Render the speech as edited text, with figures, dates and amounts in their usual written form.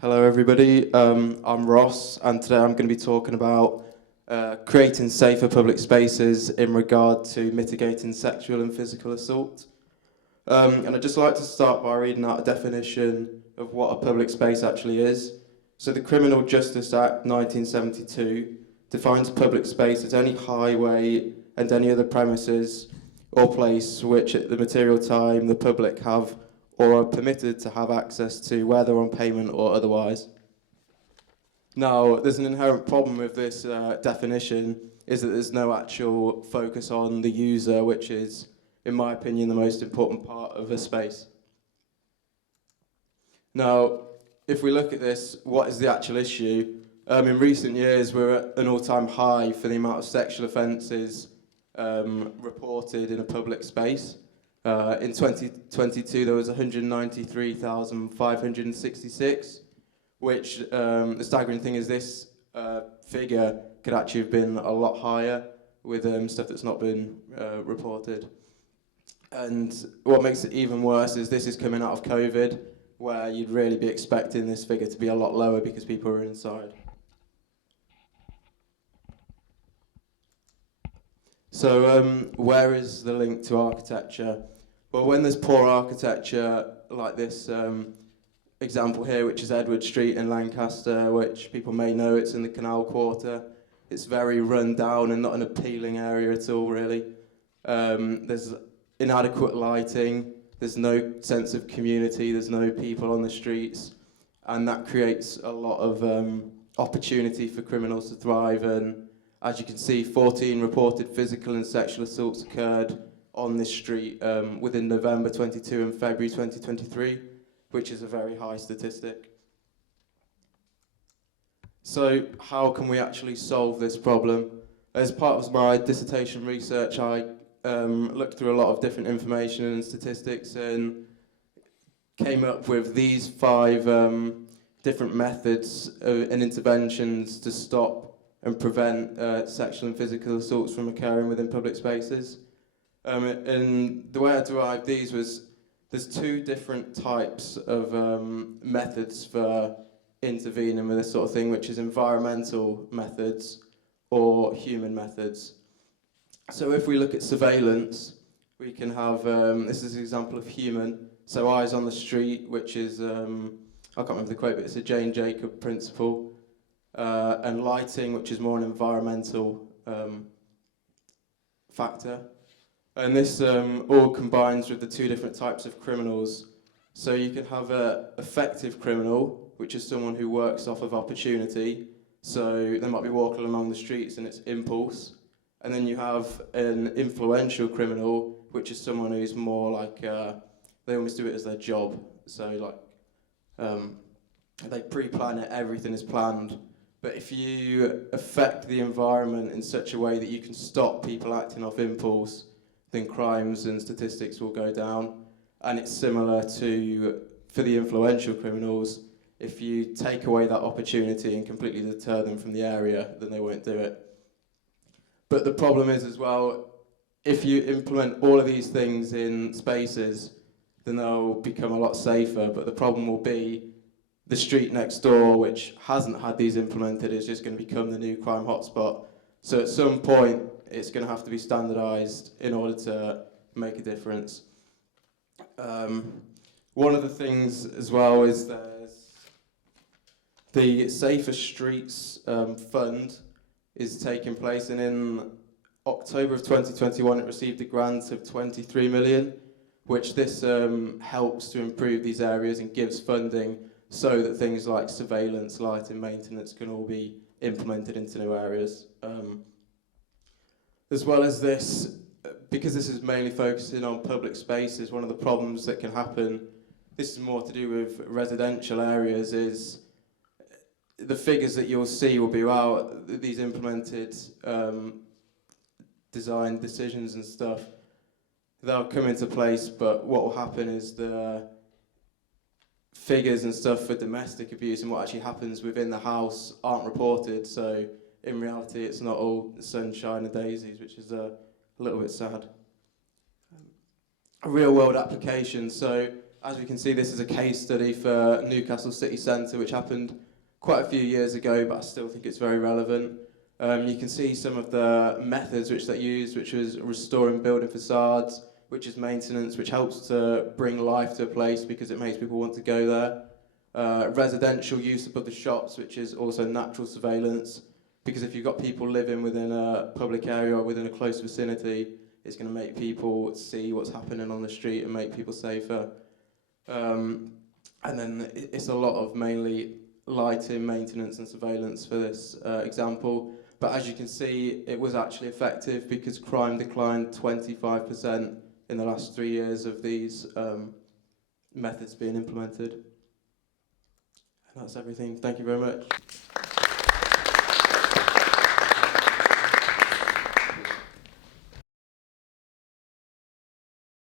Hello, everybody. I'm Ross, and today I'm going to be talking about creating safer public spaces in regard to mitigating sexual and physical assault. And I'd just like to start by reading out a definition of what a public space actually is. So, the Criminal Justice Act 1972 defines public space as any highway and any other premises or place which, at the material time, the public have or are permitted to have access to, whether on payment or otherwise. Now, there's an inherent problem with this definition, is that there's no actual focus on the user, which is, in my opinion, the most important part of a space. Now, if we look at this, what is the actual issue? In recent years, we're at an all-time high for the amount of sexual offences reported in a public space. In 2022, there was 193,566, which the staggering thing is this figure could actually have been a lot higher with stuff that's not been reported. And what makes it even worse is this is coming out of COVID, where you'd really be expecting this figure to be a lot lower because people are inside. So where is the link to architecture? Well, when there's poor architecture like this example here, which is Edward Street in Lancaster, which people may know, it's in the Canal Quarter. It's very run down and not an appealing area at all, really. There's inadequate lighting, there's no sense of community, there's no people on the streets, and that creates a lot of opportunity for criminals to thrive. And as you can see, 14 reported physical and sexual assaults occurred on this street within November 22 and February 2023, which is a very high statistic. So how can we actually solve this problem? As part of my dissertation research, I looked through a lot of different information and statistics and came up with these 5 different methods and interventions to stop and prevent sexual and physical assaults from occurring within public spaces. And the way I derived these was there's 2 different types of methods for intervening with this sort of thing, which is environmental methods or human methods. So if we look at surveillance, we can have, this is an example of human, so eyes on the street, which is, I can't remember the quote, but it's a Jane Jacob principle, and lighting, which is more an environmental factor. And this all combines with the 2 different types of criminals. So you can have an effective criminal, which is someone who works off of opportunity. So they might be walking along the streets and it's impulse. And then you have an influential criminal, which is someone who's more like, they almost do it as their job. So like, they pre-plan it, everything is planned. But if you affect the environment in such a way that you can stop people acting off impulse, then crimes and statistics will go down. And it's similar to, for the influential criminals, if you take away that opportunity and completely deter them from the area, then they won't do it. But the problem is as well, if you implement all of these things in spaces, then they'll become a lot safer. But the problem will be the street next door, which hasn't had these implemented, is just going to become the new crime hotspot. So at some point, it's going to have to be standardised in order to make a difference. One of the things as well is there's the Safer Streets Fund is taking place, and in October of 2021 it received a grant of 23 million, which this helps to improve these areas and gives funding so that things like surveillance, lighting, maintenance can all be implemented into new areas. As well as this, because this is mainly focusing on public spaces, one of the problems that can happen, this is more to do with residential areas, is the figures that you'll see will be, wow, these implemented design decisions and stuff, they'll come into place, but what will happen is the figures and stuff for domestic abuse and what actually happens within the house aren't reported, so in reality it's not all sunshine and daisies, which is a little bit sad. A real world application, so as we can see, this is a case study for Newcastle City Centre, which happened quite a few years ago, but I still think it's very relevant. You can see some of the methods which they used, which was restoring building facades, which is maintenance, which helps to bring life to a place because it makes people want to go there. Residential use above the shops, which is also natural surveillance, because if you've got people living within a public area or within a close vicinity, it's going to make people see what's happening on the street and make people safer. And then it's a lot of mainly lighting, maintenance and surveillance for this example. But as you can see, it was actually effective because crime declined 25% in the last 3 years of these methods being implemented. And that's everything. Thank you very much.